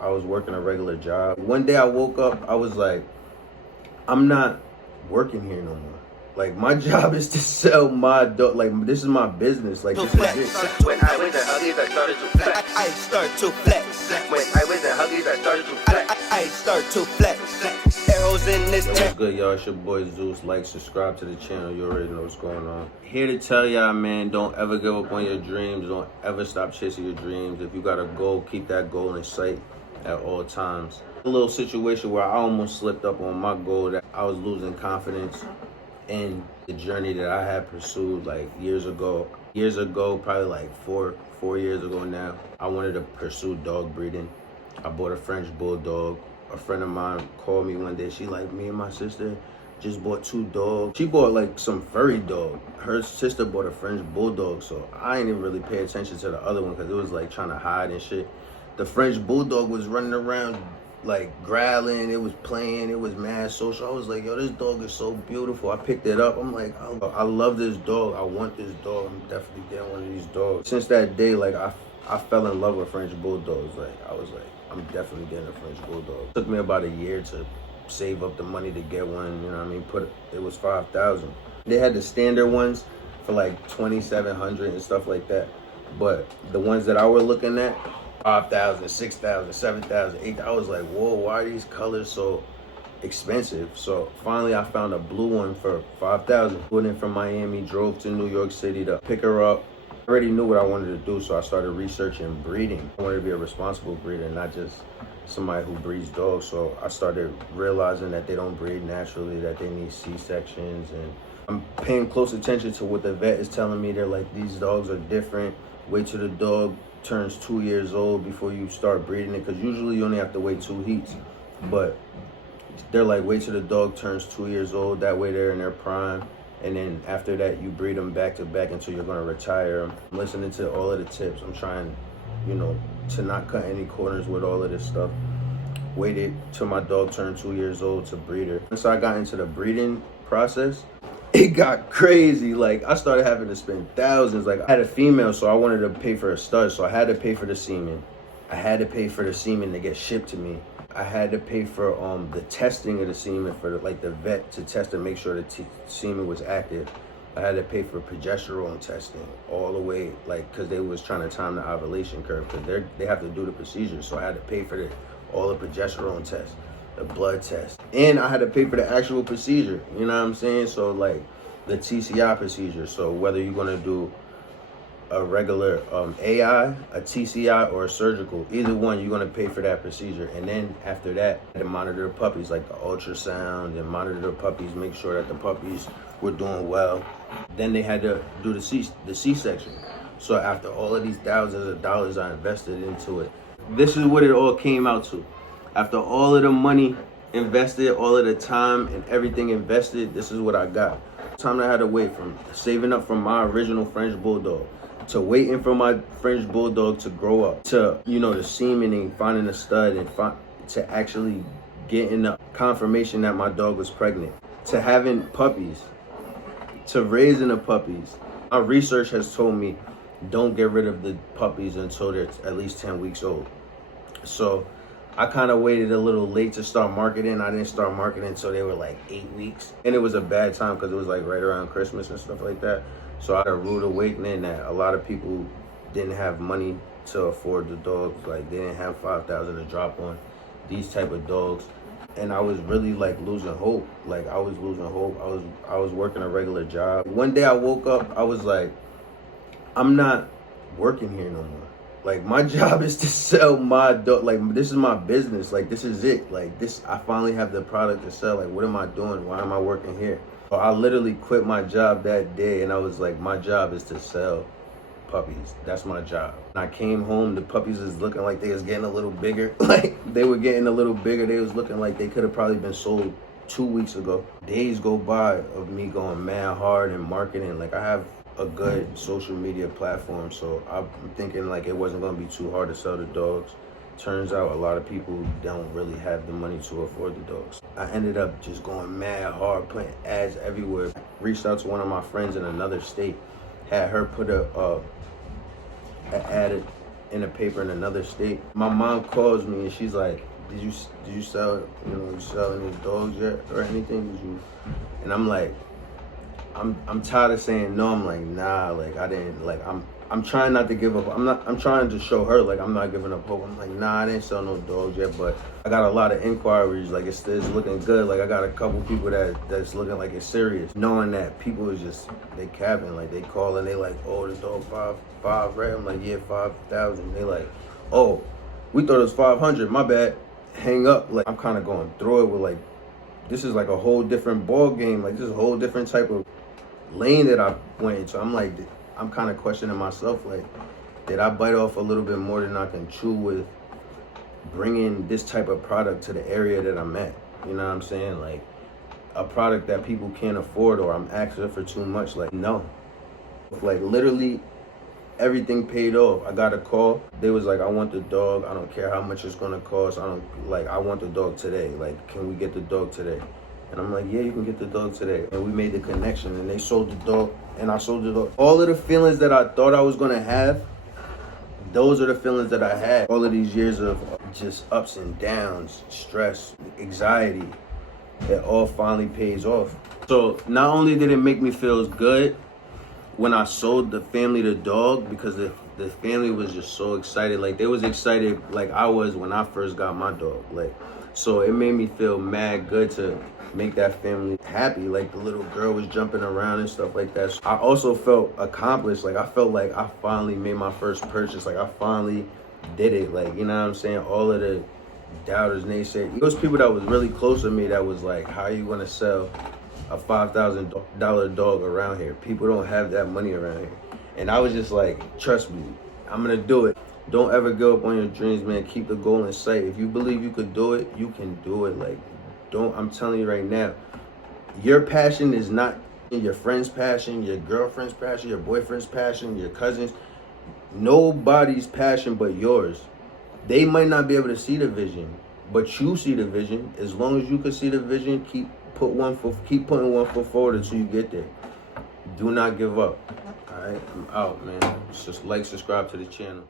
I was working a regular job. One day I woke up, I was like, I'm not working here no more. Like, my job is to sell my dog. Like, this is my business. Like, this is it. When I was in Huggies, I started to flex. I start to flex. When I was in Huggies, I started to flex. I start to flex. Arrows in this What's good, y'all? It's your boy Zeus. Like, subscribe to the channel. You already know what's going on. Here to tell y'all, man, don't ever give up on your dreams. Don't ever stop chasing your dreams. If you got a goal, keep that goal in sight at all times. A little situation where I almost slipped up on my goal, that I was losing confidence in the journey that I had pursued like years ago, probably like four years ago now. I wanted to pursue dog breeding. I bought a French bulldog. A friend of mine called me one day. She like, me and my sister just bought 2 dogs. She bought like some furry dog. Her sister bought a French bulldog, so I didn't even really pay attention to the other one because it was like trying to hide and shit. The French bulldog was running around like growling, it was playing, it was mad social. I was like, yo, this dog is so beautiful. I picked it up. I'm like, I love this dog. I want this dog. I'm definitely getting one of these dogs. Since that day, like I fell in love with French bulldogs. Like, I was like, I'm definitely getting a French bulldog. It took me about a year to save up the money to get one, you know what I mean? It was $5,000. They had the standard ones for like $2,700 and stuff like that. But the ones that I were looking at, 5,000, 6,000, 7,000, 8,000. I was like, whoa, why are these colors so expensive? So finally I found a blue one for 5,000. Went in from Miami, drove to New York City to pick her up. I already knew what I wanted to do, so I started researching breeding. I wanted to be a responsible breeder, not just somebody who breeds dogs. So I started realizing that they don't breed naturally, that they need C-sections, and I'm paying close attention to what the vet is telling me. They're like, these dogs are different. Wait till the dog turns 2 years old before you start breeding it, because usually you only have to wait 2 heats. But they're like, wait till the dog turns 2 years old. That way they're in their prime. And then after that, you breed them back to back until you're going to retire them. I'm listening to all of the tips. I'm trying, to not cut any corners with all of this stuff. Waited till my dog turned 2 years old to breed her. Once I got into the breeding process, it got crazy. Like, I started having to spend thousands. Like, I had a female, so I wanted to pay for a stud, so I had to pay for the semen. I had to pay for the semen to get shipped to me. I had to pay for the testing of the semen for the vet to test and make sure the semen was active. I had to pay for progesterone testing all the way, because they was trying to time the ovulation curve, because they have to do the procedure. So I had to pay for all the progesterone tests, the blood test, and I had to pay for the actual procedure. You know what I'm saying? So like the TCI procedure. So whether you're gonna do a regular AI, a TCI, or a surgical, either one, you're gonna pay for that procedure. And then after that, to monitor the puppies, like the ultrasound, and monitor the puppies, make sure that the puppies were doing well. Then they had to do the C-section. So after all of these thousands of dollars I invested into it, this is what it all came out to. After all of the money invested, all of the time and everything invested, this is what I got. Time I had to wait from saving up from my original French bulldog, to waiting for my French bulldog to grow up, to, the semening, finding a stud, and to actually getting the confirmation that my dog was pregnant, to having puppies, to raising the puppies. My research has told me don't get rid of the puppies until they're at least 10 weeks old. So I kind of waited a little late to start marketing. I didn't start marketing until they were like 8 weeks. And it was a bad time because it was like right around Christmas and stuff like that. So I had a rude awakening that a lot of people didn't have money to afford the dogs. Like, they didn't have $5,000 to drop on these type of dogs. And I was really like losing hope. Like, I was losing hope. I was working a regular job. One day I woke up, I was like, I'm not working here no more. Like, my job is to sell my dog. Like, this is my business. Like, this is it. Like, I finally have the product to sell. Like, what am I doing? Why am I working here? So I literally quit my job that day, and I was like, my job is to sell puppies. That's my job. When I came home, the puppies was looking like they was getting a little bigger. Like, they were getting a little bigger. They was looking like they could have probably been sold 2 weeks ago. Days go by of me going mad hard in marketing. Like, I have a good social media platform, so I'm thinking like it wasn't going to be too hard to sell the dogs. Turns out a lot of people don't really have the money to afford the dogs. I ended up just going mad hard, putting ads everywhere. Reached out to one of my friends in another state, had her put an ad in a paper in another state. My mom calls me and she's like, did you sell, you sell any dogs yet or anything? Did you? And I'm like, I'm tired of saying no. I'm like, nah, like I didn't, like I'm trying not to give up. I'm trying to show her like I'm not giving up hope. I'm like, nah, I didn't sell no dogs yet, but I got a lot of inquiries. Like it's looking good. Like I got a couple people that's looking like it's serious. Knowing that people is just, they capping. Like they call and they like, oh, this dog five, right? I'm like, yeah, 5,000. They like, oh, we thought it was 500. My bad. Hang up. Like I'm kind of going through it with like, this is like a whole different ball game. Like this is a whole different type of lane that I went into. I'm like, I'm kind of questioning myself, like, did I bite off a little bit more than I can chew with bringing this type of product to the area that I'm at? You know what I'm saying? Like, a product that people can't afford, or I'm asking for too much. Like, no. Like, literally, everything paid off. I got a call. They was like, I want the dog. I don't care how much it's going to cost. I want the dog today. Like, can we get the dog today? And I'm like, yeah, you can get the dog today. And we made the connection, and they sold the dog, and I sold the dog. All of the feelings that I thought I was gonna have, those are the feelings that I had. All of these years of just ups and downs, stress, anxiety, it all finally pays off. So not only did it make me feel good when I sold the family the dog, because the family was just so excited. Like they was excited like I was when I first got my dog. Like, so it made me feel mad good to make that family happy. Like the little girl was jumping around and stuff like that. So I also felt accomplished. Like I felt like I finally made my first purchase. Like I finally did it. Like, you know what I'm saying? All of the doubters, naysayers, those people that was really close to me that was like, how are you gonna sell a $5,000 dog around here? People don't have that money around here. And I was just like, trust me, I'm gonna do it. Don't ever give up on your dreams, man. Keep the goal in sight. If you believe you could do it, you can do it. Like, I'm telling you right now, your passion is not your friend's passion, your girlfriend's passion, your boyfriend's passion, your cousin's. Nobody's passion but yours. They might not be able to see the vision, but you see the vision. As long as you can see the vision, keep putting one foot forward until you get there. Do not give up. All right, I'm out, man. Just like, subscribe to the channel.